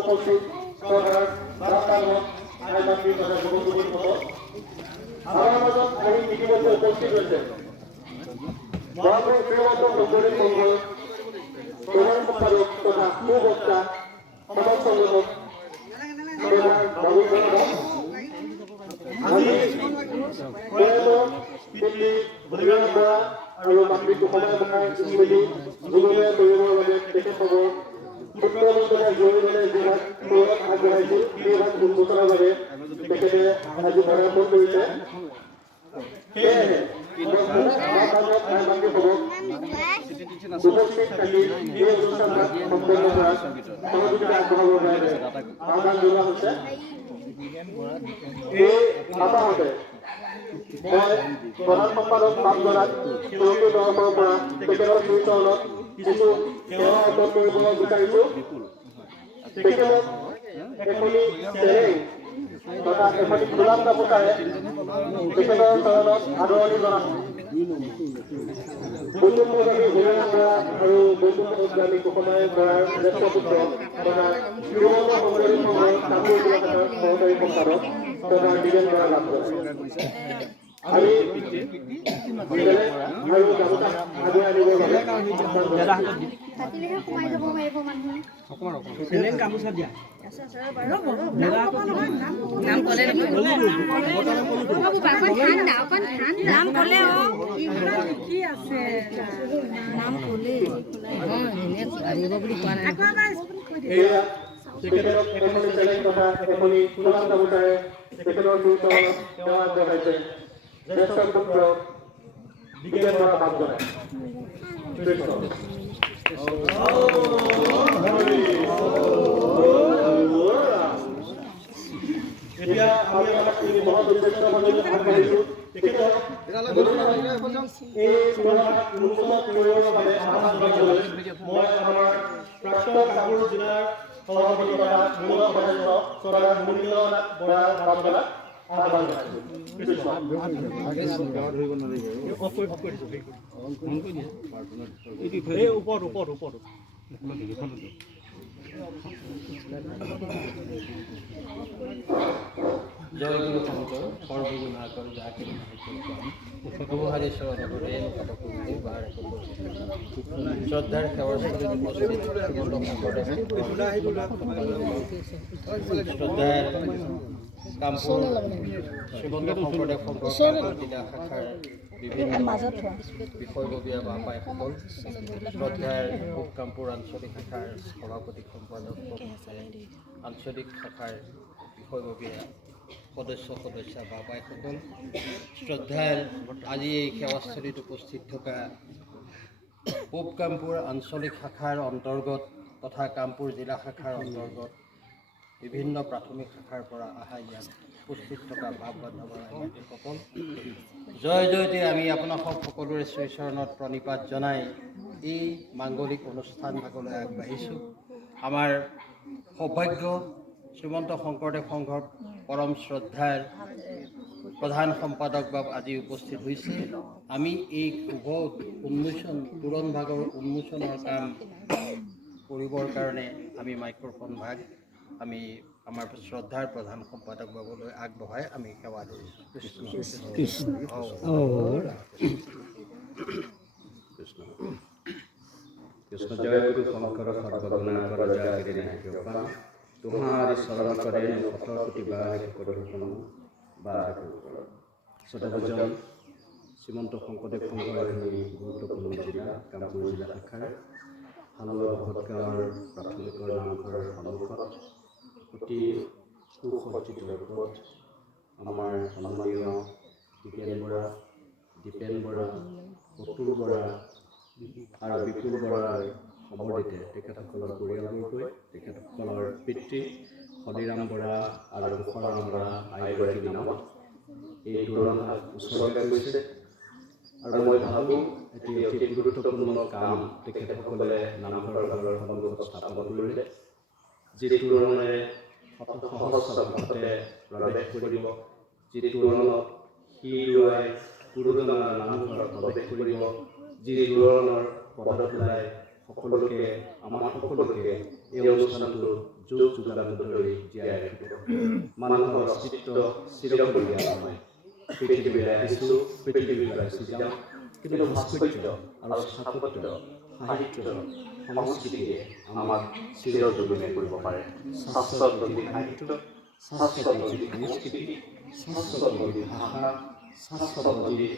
উপস্থিত সভাৰ বাৰ্তালাপ আইমাতৃ তথা যুৱক-যুৱতী আমাৰ মাজত আহি ইতিমধ্যে উপস্থিত হৈছে মহাপুৰুষ শ্ৰীমন্ত শংকৰদেৱ সংঘৰ প্ৰধান সম্পাদক তথা সুবক্তা সমাজ সংগঠক আজি পিতৃ ভূমিৰাম বৰা আৰু মাতৃ কুসুমা বৰাৰ স্মৃতি যুগমীয়া কৰিবৰ বাবে তেখেতসকলৰ পুত্ৰবন্ধুৱে জৰুৰীভাৱে যিভাগ পৌৰক আগবঢ়াইছিল সেইভাগ উন্মোচনৰ বাবে তেখেতে আজি পদাৰ্পণ কৰিছে। সেয়েহে উপস্থিত থাকি এই অনুষ্ঠানভাগ সম্পন্ন কৰাত সহযোগিতা আগবঢ়াবৰ বাবে আহ্বান জনোৱা হৈছে। এই আপাহতে মই প্ৰধান সম্পাদক পাপজনাত চৰকাৰী তৰফৰ পৰা তেখেতৰ শ্ৰীচৰণত কিছু সেৱা অৰ্পণ কৰিব বিচাৰিছোঁ। তেখেতক এখনি চেৰেং তথা এখনি গোলাপ গামোচাৰে তেখেতৰ চৰণত আদৰণি জনাইছোঁ। বৈকুণ্ঠগামী ভূমিৰাম বৰা আৰু বৈকুণ্ঠগামী কুসুমা বৰাৰ জ্যেষ্ঠ পুত্ৰ তথা শ্ৰীমন্ত শংকৰদেৱ সংঘৰ কামৰূপ জিলা শাখাৰ সহকাৰী সম্পাদক তথা দ্বিজেন বৰা লাভ কৰে। আমি আৰু গামোচা আগুৱাই আনিবৰ বাবে তেখেতক এখনি চেলেং তথা এখনি গোলাপ গামোচাৰে তেখেতৰ শ্ৰীচৰণত সেৱা আগবঢ়াইছে জ্যেষ্ঠ পুত্ৰ দ্বিজেন বৰা পাপজনাই। এতিয়া আমি আমাৰ এই মহৎ উদ্দেশ্য মাজলৈ আগবাঢ়িছোঁ। তেখেতক এই সভাত উন্মোচন কৰিবৰ বাবে আহ্বান জনাবলৈ মই আমাৰ প্ৰাক্তন কামৰূপ জিলাৰ সভাপতি তথা মূল সদস্য শ্ৰদ্ধাৰ মুনীন্দ্ৰনাথ বৰা পাপজনাক আহ্বান জনাইছোঁ। জয় গুৰু শঙ্কৰ সৰ্বগুণাকৰ যাকে প্ৰভুহাৰেশ্বৰ ৰেণ কটকুন্দি বাৰ শ্ৰদ্ধাৰ সেবাস্থলে উপস্থিত শ্ৰদ্ধাৰ কামপুৰ শ্ৰীমন্ত শংকৰদেৱ সংঘৰ জিলা শাখাৰ বিভিন্ন বিষয়ববীয়া বাপাইসকল শ্ৰদ্ধাৰ পূব কামপুৰ আঞ্চলিক শাখাৰ সভাপতি সম্পাদক আঞ্চলিক শাখাৰ বিষয়ববীয়া সদস্যা বাপাইসকল শ্ৰদ্ধাৰ আজি এই সেৱাস্থলীত উপস্থিত থকা পূব কামপুৰ আঞ্চলিক শাখাৰ অন্তৰ্গত তথা কামপুৰ জিলা শাখাৰ অন্তৰ্গত বিভিন্ন প্ৰাথমিক শাখাৰ পৰা অহা ইয়াত উপস্থিত থকা ভাৱ বান্ধৱৰ আইসকল জয় জয়তে আমি আপোনালোক সকলোৰে শ্ৰীচৰণত প্ৰণিপাত জনাই এই মাংগলিক অনুষ্ঠানভাগলৈ আগবাঢ়িছোঁ। আমাৰ সৌভাগ্য শ্ৰীমন্ত শংকৰদেৱ সংঘৰ পৰম শ্ৰদ্ধাৰ প্ৰধান সম্পাদক বাব আজি উপস্থিত হৈছে। আমি এই শুভ উন্মোচন তোৰণভাগৰ উন্মোচনৰ কাম কৰিবৰ কাৰণে আমি মাইক্ৰফোন ভাগ আমি আমাৰ শ্ৰদ্ধাৰ প্ৰধান সম্পাদক বাবুলৈ আগবঢ়াই আমি সেৱা দিছোঁ। কৃষ্ণ জয় গুৰু শঙ্কৰ সৰ্বগুণাকৰ যাকে নাই কৃপা তোমাৰি শৰণ কৰে সতৰ কোটি বাৰ কৰুণ বাৰ সদাভজন শ্ৰীমন্ত শংকৰদেৱ সংঘৰ এখনি গুৰুত্বপূৰ্ণ জিলা কামপুৰ জিলা শাখাৰ হালোৱা ভকতগাঁৱৰ প্ৰাথমিকৰ নামঘৰৰ সন্মুখত অতি সুসজ্জিত ৰূপত আমাৰ সন্মানীয় দ্বিগেন বৰা, দীপেন বৰা, অতুল বৰা আৰু বিপুল বৰাৰ সমৰ্দিতে তেখেতসকলৰ পৰিয়ালবৰ্গই তেখেতসকলৰ পিতৃ হৰিৰাম বৰা আৰু কুশৰাম বৰা আইগৰাকীৰ নামত এই তোৰণভাগ উৎসৰ্গা কৰিছে। আৰু মই ভাবোঁ এটি অতি গুৰুত্বপূৰ্ণ কাম তেখেতসকলে নামঘৰৰ সন্মুখত স্থাপন কৰিলে, যি তোৰণেৰে সহস্ৰ ভক্তে প্ৰৱেশ কৰিব, যি তোৰণত শিৰুৱাই গুৰুজনাৰ নামঘৰত প্ৰৱেশ কৰিব, যি তোৰণৰ পদধূলাই সকলোকে আমাৰ সকলোকে এই অনুষ্ঠানটো যুগ যুগান্ত ধৰি জীয়াই ৰাখিব। মানুহৰ অস্তিত্ব চিৰকলীয়া নহয়। পৃথিৱীলৈ আহিছোঁ, পৃথিৱীলৈ গুচি যাওঁ, কিন্তু ভাস্কৰ্য আৰু স্থাপত্য, সাহিত্য, সংস্কৃতিয়ে আমাক চিৰজীৱনী কৰিব পাৰে। শাশ্বত যদি সাহিত্য, শাশ্বত যদি সংস্কৃতি, শাশ্বত যদি ভাষা, শাশ্বত যদি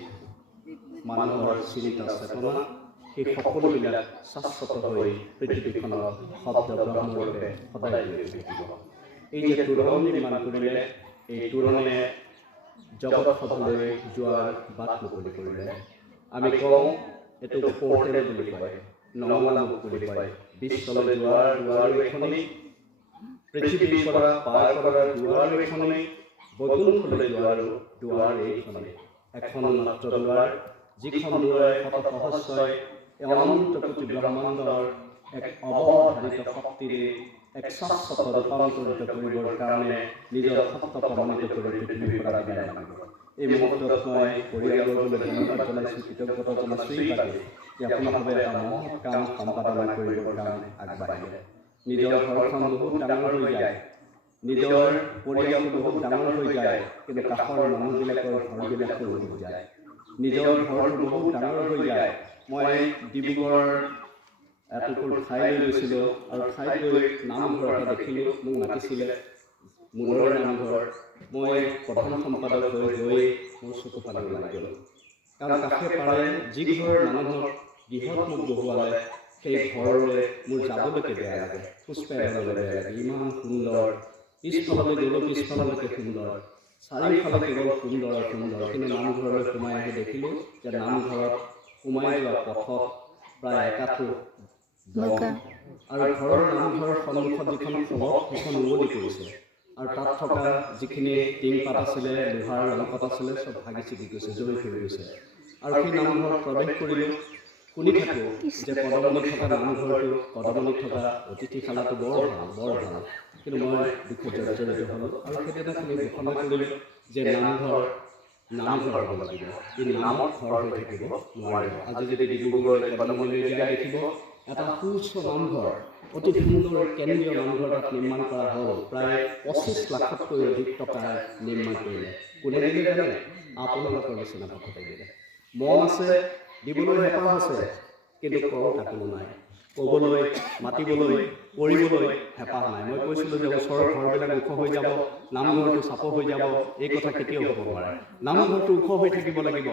মানুহৰ চিন্তা চেতনা, সেই সকলোবিলাক শাশ্বত হৈ পৃথিৱীখনৰ শব্দ ব্ৰহ্মৰূপে সদায় লৈ থাকিব। এই যে তোৰণ নিৰ্মাণ কৰিলে, এই তোৰণে জগত সভালৈ যোৱাৰ বাট মুকলি কৰিলে। আমি কওঁ এইটো পৰ্টেল বুলি কয়, নঙলা মুখ বুলি কয়। বিশ্বলৈ যোৱাৰ দুৱাৰ এইখনেই, পৃথিৱীৰ পৰা পাৰ কৰাৰ দুৱাৰ এইখনেই, বৈকুণ্ঠলৈ যোৱাৰো দুৱাৰ এইখনেই। এখন মাত্ৰ দুৱাৰ, যিখন দুৱাৰে শত সহস্ৰই এই অনন্ত কোটি ব্ৰহ্মাণ্ডৰ এক অৱধাৰিত শক্তিৰে এক শাশ্বত ৰূপান্তৰিত কৰিবৰ কাৰণে নিজৰ সত্য প্ৰমাণিত কৰি পৃথিৱীৰ পৰা বিদায় মাগিব। এই মুহূৰ্তত মই পৰিয়ালবৰ্গলৈ ধন্যবাদ জনাইছোঁ, কৃতজ্ঞতা জনাইছোঁ এই বাবেই যে আপোনালোকে এটা মহৎ কাম সম্পাদনা কৰিবৰ কাৰণে আগবাঢ়িলে। নিজৰ ঘৰখন বহুত ডাঙৰ হৈ যায়, নিজৰ পৰিয়ালটো বহুত ডাঙৰ হৈ যায়, কিন্তু কাষৰ মানুহবিলাকৰ ঘৰবিলাকো হৈ যায়। নিজৰ ঘৰটো বহুত ডাঙৰ হৈ যায়। মই ডিব্ৰুগড় এটুকুৰ ঠাইলৈ গৈছিলোঁ আৰু ঠাইত গৈ নামঘৰ এটা দেখিলোঁ, মোক মাতিছিলে মূলৰে নামঘৰ। মই প্ৰধান সম্পাদক হৈ গৈ মোৰ চকু পানী ওলাই গ'ল। কাৰণ কাষে পাৰে যি ঘৰ মানুহক গৃহত মোক বহুৱালে, সেই ঘৰলৈ মোৰ যাবলৈকে বেয়া লাগে, খোজকাঢ়ি যাবলৈ বেয়া লাগে। ইমান সুন্দৰ, পিছফাললৈ গ'লেও পিছফাললৈকে সুন্দৰ, চাৰিওফালে কেৱল সুন্দৰ সুন্দৰ। কিন্তু নামঘৰলৈ সোমাই আহি দেখিলোঁ যে নামঘৰত সোমাই যোৱা পথত প্ৰায় একাঠো আৰু ঘৰৰ নামঘৰৰ সন্মুখত যিখন ফলক সেইখন উৱলি পৰিছে আৰু তাত থকা যিখিনি টিংপাত আছিলে, লোহাৰ ৰংপাত আছিলে, চব ভাগি ছিগি গৈছে, জৰি ফৰি গৈছে। আৰু সেই নামঘৰত প্ৰৱেশ কৰিলোঁ, শুনি থাকোঁ যে পদমণিত থকা নামঘৰটো, পদমণিত থকা অতিথিশালাটো বৰ ভাল, বৰ ভাল। কিন্তু মই দুখে জৰ্জৰিত হ'লোঁ আৰু সেইদিনাখনি ঘোষণা কৰিলোঁ যে নামঘৰ নামঘৰ হ'ব লাগিব, ই নামত ঘৰ হৈ থাকিব নোৱাৰিব। আজি যদি ডিব্ৰুগড়লৈ পদমণিলৈ যায় দেখিব এটা সুউচ্চ নামঘৰ, অতি সুন্দৰ কেন্দ্ৰীয় নামঘৰ তাত নিৰ্মাণ কৰা হ'ল। প্ৰায় 25 লাখতকৈ অধিক টকাৰ নিৰ্মাণ কৰিলে। কোনে দিলে জানে? আপোনালোকৰ নিচিনা ভকতে দিলে। মন আছে, দিবলৈ হেঁপাহ আছে, কিন্তু কৰোতা কোনো নাই। ক'বলৈ, মাতিবলৈ, কৰিবলৈ হেঁপাহ নাই। মই কৈছিলোঁ যে ওচৰৰ ঘৰবিলাক ওখ হৈ যাব, নামঘৰটো চাপৰ হৈ যাব, এই কথা কেতিয়াও হ'ব নোৱাৰে। নামঘৰটো ওখ হৈ থাকিব লাগিব।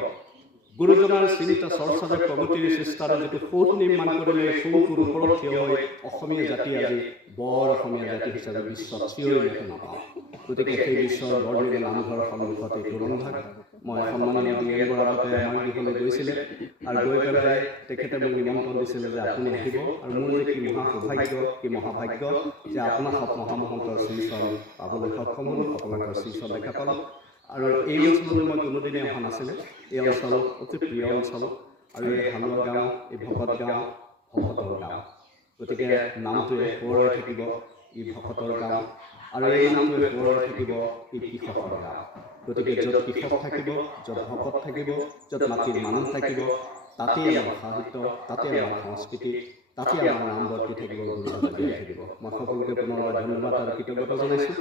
গুৰুজনাৰ চিন্তা চৰ্চাৰে প্ৰগতিৰ চেষ্টাৰে যিটো সৌধ নিৰ্মাণ কৰিলে, সৌধটোৰ ওপৰত থিয় হৈ অসমীয়া জাতি আজি বৰ অসমীয়া জাতি হিচাপে বিশ্বত চিঞৰি নাপাওঁ। গতিকে সেই বিশ্বৰ বৰদিনীয়া নামঘৰৰ সন্মুখত এই তোৰণভাগ মই সন্মানীয় DN বৰাহঁতে আমাৰ গৃহলৈ গৈছিলে আৰু গৈ পেলাই তেখেতে মোক নিমন্ত্ৰণ দিছিলে যে আপুনি আহিব। আৰু মোৰ যে কি মহা সৌভাগ্য, কি মহাভাগ্য যে আপোনাৰ মহামহন্তৰ শ্ৰীচৰণ পাবলৈ সক্ষম হ'লোঁ, আপোনালোকৰ শ্ৰীচৰণ দেখা পালোঁ। আৰু এই অঞ্চললৈ মই কোনোদিনে অহা নাছিলে। এই অঞ্চল অতি প্ৰিয় অঞ্চল আৰু এই হালোৱা গাঁও, এই ভকত গাঁও, ভকতৰ গাঁও। গতিকে নামটোৱে সোঁৱৰাই থাকিব ই ভকতৰ গাঁও, আৰু এই নামটোৱে সোঁৱৰাই থাকিব ই কৃষকৰ গাঁও। গতিকে য'ত কৃষক থাকিব, য'ত ভকত থাকিব, য'ত মাটিৰ মানুহ থাকিব, তাতেই আমাৰ সাহিত্য, তাতেই আমাৰ সংস্কৃতি, তাতেই আমাৰ নাম বৰ্তি থাকিব, গুৰুজনা জীয়াই থাকিব। মই সকলোকে পুনৰবাৰ ধন্যবাদ আৰু কৃতজ্ঞতা জনাইছোঁ।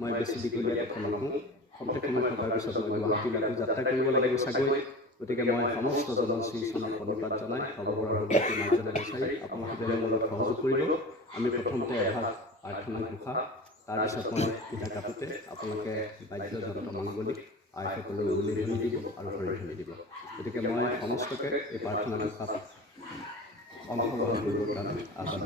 মই বেছি দীঘলীয়া কথা নকওঁ। খন্তেক সময় থকাৰ পিছত মই গুৱাহাটীলৈকে যাত্ৰা কৰিব লাগিব চাগৈ। গতিকে মই সমস্ত জনশ্ৰীচৰণক প্ৰণিপাত জনাই সৰ্বপৰা ভগৱতী মাৰ্জনা বিচাৰি আপোনালোকে মোৰ লগত সহযোগ কৰিব। আমি প্ৰথমতে এভাগ প্ৰাৰ্থনা ঘোষা, তাৰপিছত মই পিঠা কাটোতে আপোনালোকে বাদ্যযন্ত্ৰ মাংগলিক আইসকলে উলিধ্বনি দিব আৰু হৰিধ্বনি দিব। গতিকে মই সমস্তকে এই প্ৰাৰ্থনা ঘোষাত অংশগ্ৰহণ কৰিবৰ কাৰণে আহ্বান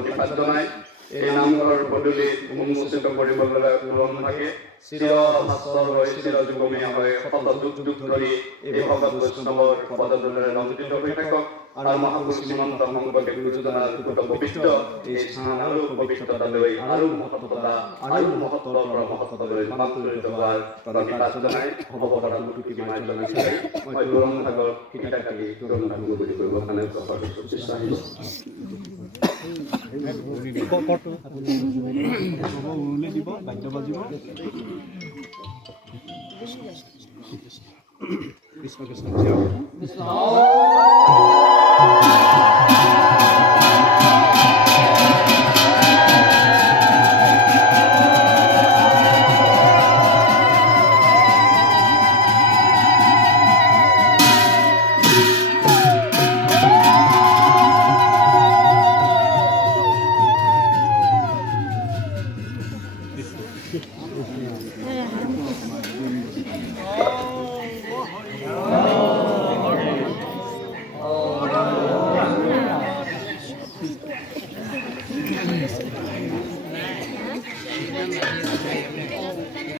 প্ৰতিবাদ জনাই এই নামঘৰ পদূলিত উন্মোচিত কৰিবলৈ পূৰণ থাকে চিৰ ভাস্কৰ হৈ চিৰ যুগমীয়া হৈ শত যুগ যুগ ধৰি এই ভগত বৈষ্ণৱৰ পদধূলিৰে ৰঞ্জিত হৈ থাকক আৰু মহাপুৰুষ শ্ৰীমন্ত শংকৰদেৱ গুৰুজনাৰ পবিত্ৰ এই স্থান আৰু পবিত্ৰতালৈ আৰু মহত্বতা আৰু মহত্বৰ পৰা মহত্বলৈ ৰূপান্তৰিত হোৱাৰ প্ৰতিবাদ জনাই হ'ব পৰা দুটুকি মাই জনাইছে মই তুৰণ ভাগৰ কিতা কাটি তুৰণ ভাগ বুলি কৰিবৰ কাৰণে চেষ্টা কৃষ্ণ কৃষ্ণ